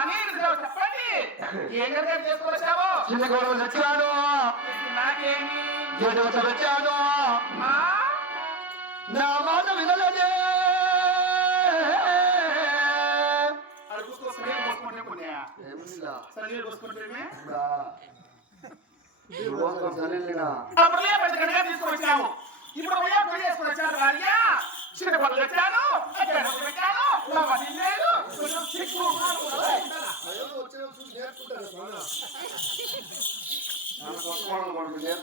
చెప్పండి. ఏం నిర్ణయం చేసుకొచ్చావో? చిన్న గొడవలు తెచ్చాను నాకేమి? వచ్చాను ఆ? నా మాట వినలేదే. అడుగు కోసం నీళ్ళు పోసుకుంటే పుణ్యా. ఏమిలా సరే నీళ్ళు పోసుకుంటేనే సరేనా అప్పుడే పెద్ద తీసుకొచ్చాము ఇప్పుడు పోయా పెళ్ళి చేసుకుని వచ్చాను భార్య. చిన్న పనులు వచ్చాను అక్కడ వచ్చాను నా మనీ లేదు కొంచెం సిగ్గు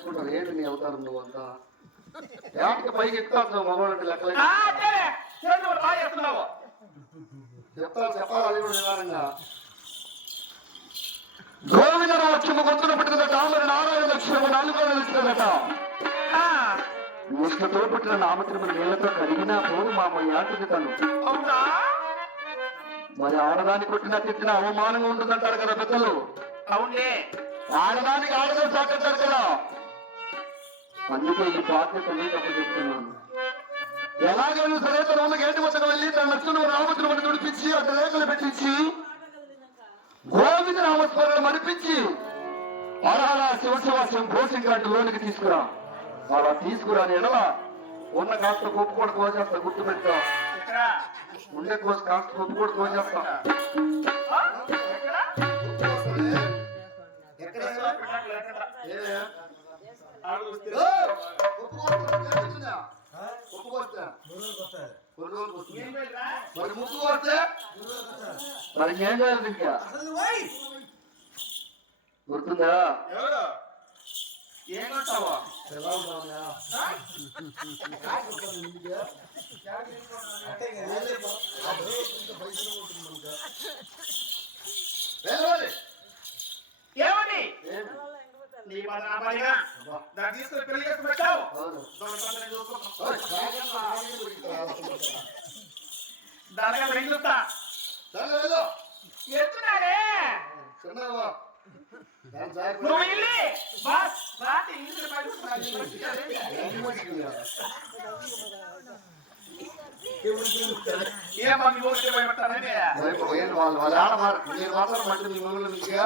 నేర్చుకుంటారు ఏంటి నీ అవతారం నువ్వు అంతా? ఏటికి పైకి ఎక్కుతావు మగవాడి లెక్కలే? చెప్తారు చెప్పాలి అది కూడా నిదానంగా. గోవిందరాక్షము గొంతున పుట్టినదట మరి నారాయణ లక్ష్యము నాలుగో నిలిచినదట పుట్టిన నామతిరుమల నీళ్ళతో కడిగినా పోదు మా యాటికి తను. అవునా? మరి ఆడదాన్ని కొట్టినా తిట్టినా అవమానంగా ఉంటుందంటారు కదా పెద్దలు. అవునే. ఆడదానికి ఆడదాన్ని కదా. అందుకే ఈ బాధ్యత నీకు చెప్తున్నాను ఎలాగైనా సరే తన ఉన్న గేటు వద్దకు వెళ్ళి తన నచ్చిన రామతులు మనకు నడిపించి అక్కడ లేఖలు పెట్టించి గోవింద నామస్మరణ మరిపించి అలా శివశివాసం గోసింగ్ లోనికి తీసుకురా. అలా తీసుకురా ఎడల ఉన్న కాస్త కూడా కోసేస్తా గుర్తు ఎక్కడ ఉండే కోసి కాస్త కూడా కోసేస్తా? ఎక్కడ ఆడు వస్తే. ఏం పేరురా? మరి ముక్కు కొడితే మరి ఏం చేయాలి గుర్తుందా ఎవరు ఏం కొట్టావు పనిగా దాన్ని తీసుకొని పెళ్ళి పనులు చూసుకో. దానిగా పెళ్ళి చూస్తా. నువ్వు ఇల్లి. బాస్ ఇల్లు వాళ్ళు? వాళ్ళ ఆడ మాట్లాడమంటే మమ్మల్ని మంచిగా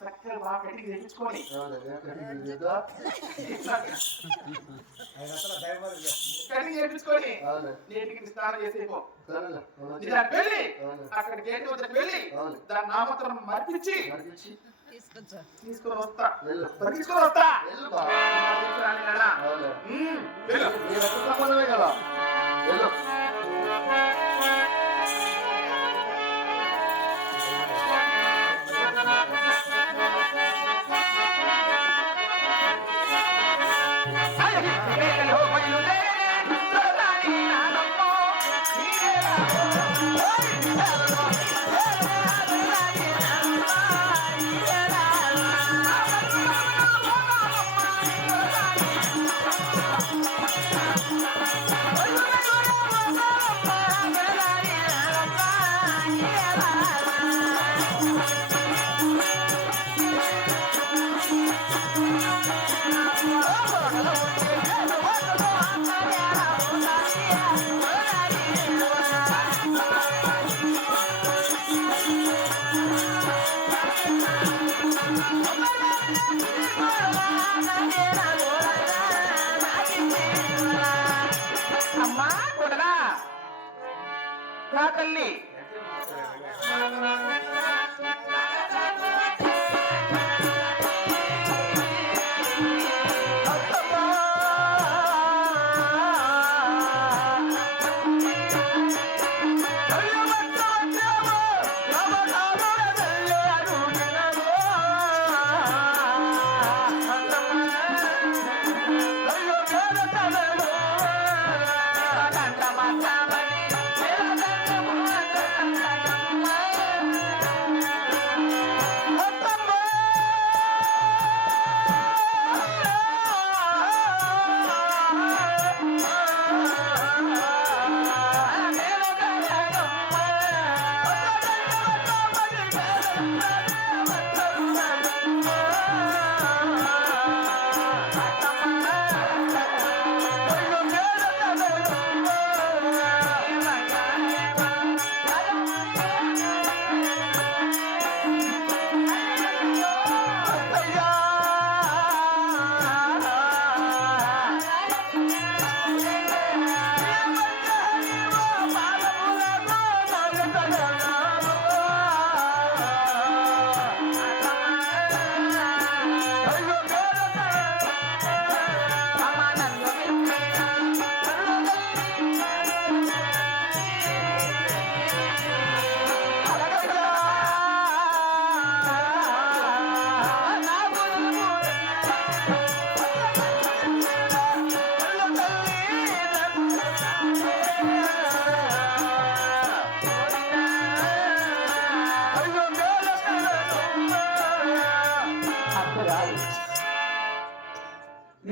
చక్కగా బాగా కట్టికి తెచ్చుకొని. కట్టికి చేయించుకొని నీటికి స్నానం చేసేపో ఇలా వెళ్ళి అక్కడ గేట్ వద్దకు వెళ్ళి దాని నామకరణం మర్పించి. తీసుకొని వస్తా. వెళ్ళు. తీసుకొని వస్తా.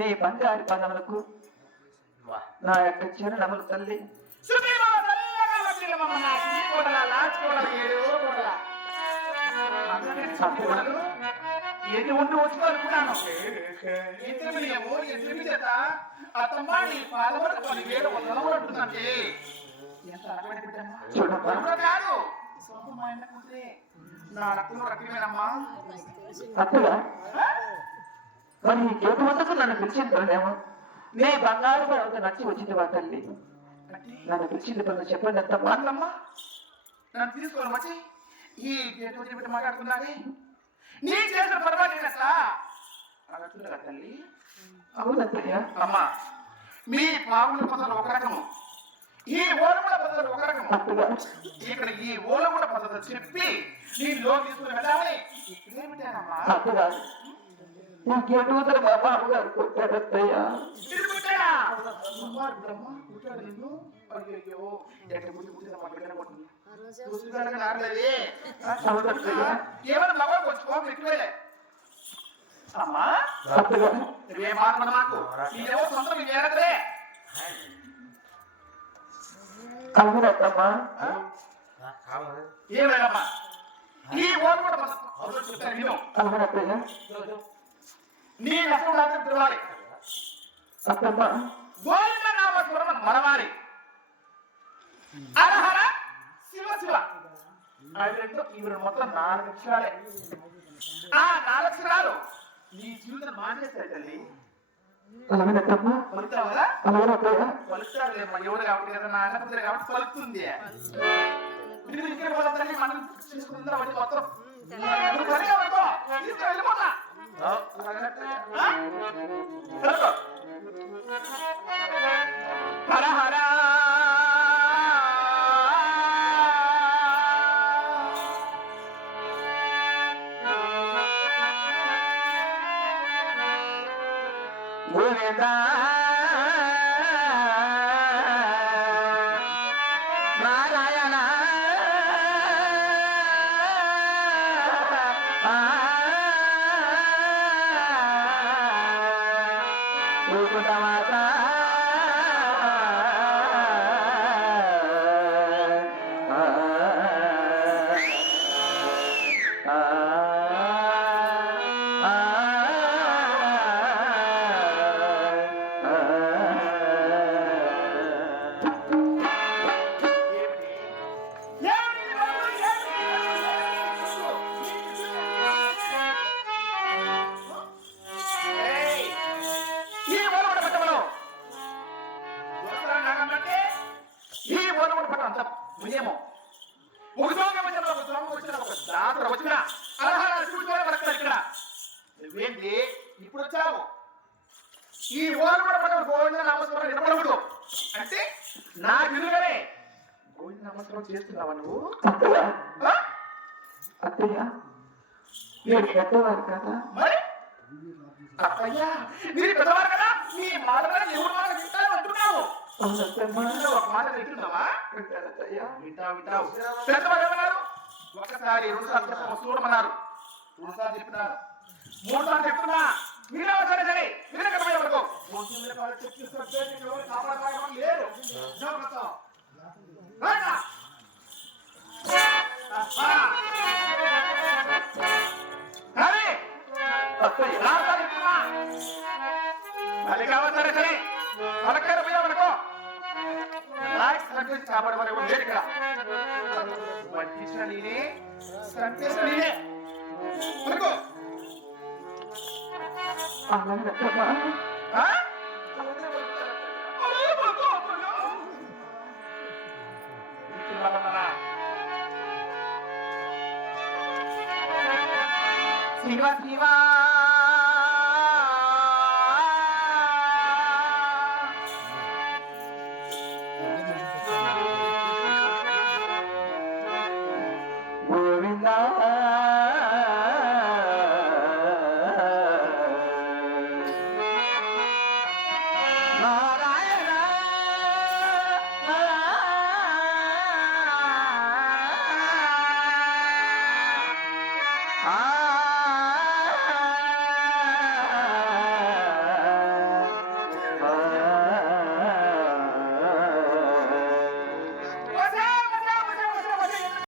నీ బంగారు పదములకు వా. నా యొక్క చిరునములు తల్లి. ఎన్ని ఉండి చేత అత్తమ్మ నీ పాలవరకు వందలు కాదు. సొంత మా రక్తం రక్తమేనమ్మా. అత్తగా మరి వద్దకు నన్ను పిలిచిందేమో నీ బంగారు పడవకు నచ్చి వచ్చింది వా తల్లి నన్ను పిలిచింది పనులు చెప్పండి ఎంతమ్మా అన్నమ్మా నన్ను తీసుకోవాలి వచ్చి ఈ గేట్ వచ్చి పెట్టి మాట్లాడుతున్నావే? నీ చేసిన పర్వాలేదట అడుగుతుందా తల్లి. అవునత్తయ్య అమ్మా మీ పావుల పద్ధతులు ఒక రకము. ఈ ఓలగుడ పద్ధతులు ఒక రకము. ఇక్కడ ఈ ఓలగుడ పద్ధతులు చెప్పి నీ లోన్ తీసుకుని వెళ్ళాలి. ఇక్కడే పెట్టానమ్మా అత్తగా ఈ గేటు వద్దకు మా బాబుగారు కొట్టారత్తయ్య తిరిగి పెట్టానా అమ్మా బ్రహ్మ కూర్చోడు నిన్ను అయ్యో ఎక్కడ బుద్ధి బుద్ధి మా బిడ్డను కొట్టింది చూసుకోవడానికి నారలేదే అవునత్తయ్య ఏమైనా మగ కొంచెం ఎక్కువలే. అమ్మా అత్తగా నువ్వేం మాట్లాడ మాకు. నీదేమో సొంతం ఇది వేరదే అవునత్తమ్మా ఏం లేదమ్మా ఈ ఓటు కూడా మన అవును చెప్తాను విను అవునత్తయ్య నీ నష్టం అత్తమ్మా గోవింద మనవాలి అరహర శివ శివ. అవి రెండు ఇవి రెండు మొత్తం నాలుగు అక్షరాలే. ఆ నాలుగు అక్షరాలు నీ జీవితం మార్చేస్తాయి తల్లి. ఎవరు కాబట్టి కదా నా కాబట్టి పలుకుతుంది. మనం మొత్తం వెళ్ళిపోతా. ఆ? నువ్వేంటి ఇప్పుడు వచ్చావు ఈ ఓరు కూడా పట్టడం గోవింద నామస్మరణ వినపడకూడదు అంటే నా విలువనే గోవింద నామస్మరణ చేస్తున్నావా నువ్వు? అత్తయ్య? అత్తయ్య మీరు పెద్దవారు కదా. మరి? అయ్యా మీరు పెద్దవారు కదా? మీ మాట ఒక మాట వింటున్నావా వింటానత్తయ్య వింటావు వింటావు ఒకసారి రెండు సార్లు చెప్పమని చూడమన్నారు రెండు సార్లు చెప్పినారు మూడు సార్లు చెప్తున్నా? మీరే సరే సరే మీరే వరకు కావాలి సరే సరే పోయా ఇక్కడ. నేనే నేనే మనకు అలాగత్తమ్మా ఆ?